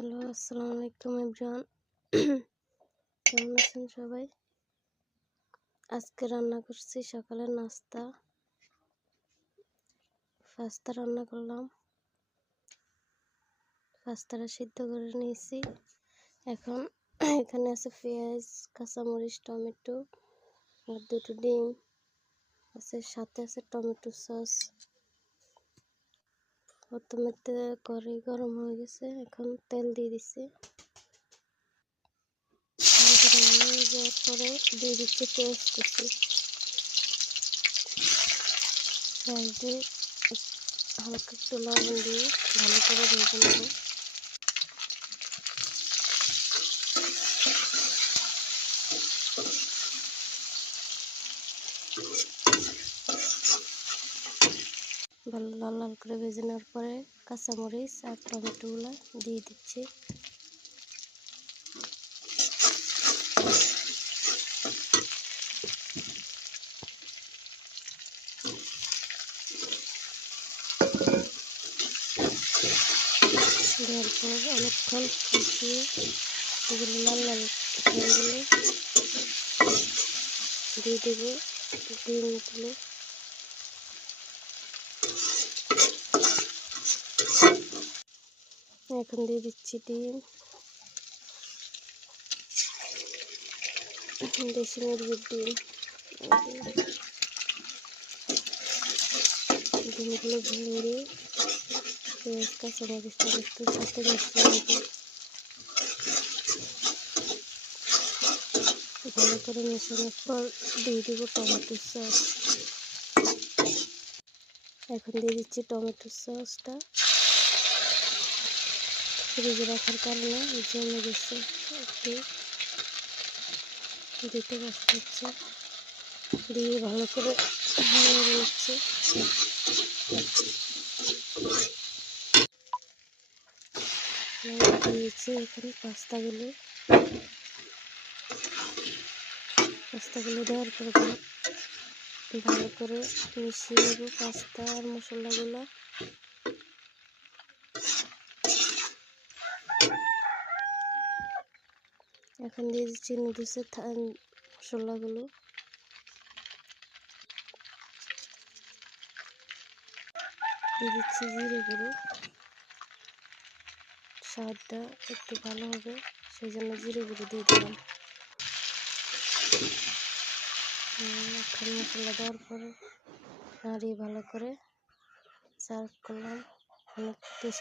Hello, আসসালামু আলাইকুম everyone. কেমন আছেন সবাই? আজকে রান্না করছি সকালের নাস্তা। পাস্তা রান্না করলাম। পাস্তাটা সিদ্ধ করে নিয়েছি। এখন এখানে আছে পেঁয়াজ, কাঁচামরিচ, টমেটো আর দুটো ডিম আছে, সাথে আছে টমেটো সস। প্রথমে কড়াই গরম হয়ে গেছে, এখন তেল দিয়ে দিচ্ছি। গরম হয়ে যাওয়ার পরে দিয়ে দিচ্ছি পেঁয়াজ কুচি। পেঁয়াজ দিয়ে হালকা একটু লবণ দিয়ে ভালো করে ভেজে নেব। ভালো লাল লাল করে ভেজে নেওয়ার পরে কাঁচামরিচ আর টমেটোগুলো দিয়ে দিচ্ছি। দেওয়ার পর অনেকক্ষণ কষিয়ে এগুলো লাল লাল হয়ে গেলে দিয়ে দেবো ডিমগুলো। এখন দিয়ে দিচ্ছি ডিম, দেশি মুরগির ডিম। ডিমগুলো ভেঙে পেঁয়াজ কাঁচামরিচ টমেটোর সাথে মিশিয়ে নেব। ভালো করে মেশানোর পর দিয়ে দেবো টমেটো সস। এখন দিয়ে দিচ্ছি টমেটো সসটা। ফ্রিজে রাখার কারণে জমে গেছে, একটু দিতে কষ্ট হচ্ছে। দিয়ে ভালো করে নেড়ে নিচ্ছি। দিয়েছি এখন পাস্তাগুলো দেওয়ার পরে ভালো করে মিশিয়ে নেব পাস্তা আর মশলাগুলো। এখন দিয়ে দিচ্ছি নুডলসের মশলাগুলো। দিয়ে দিচ্ছি জিরে গুঁড়ো। স্বাদটা একটু ভালো হবে সেই জন্য জিরে গুঁড়ো দিয়ে দিলাম। এখন মশলা দেওয়ার পরে নাড়িয়ে ভালো করে সার্ভ করলাম। অনেক টেস্টি।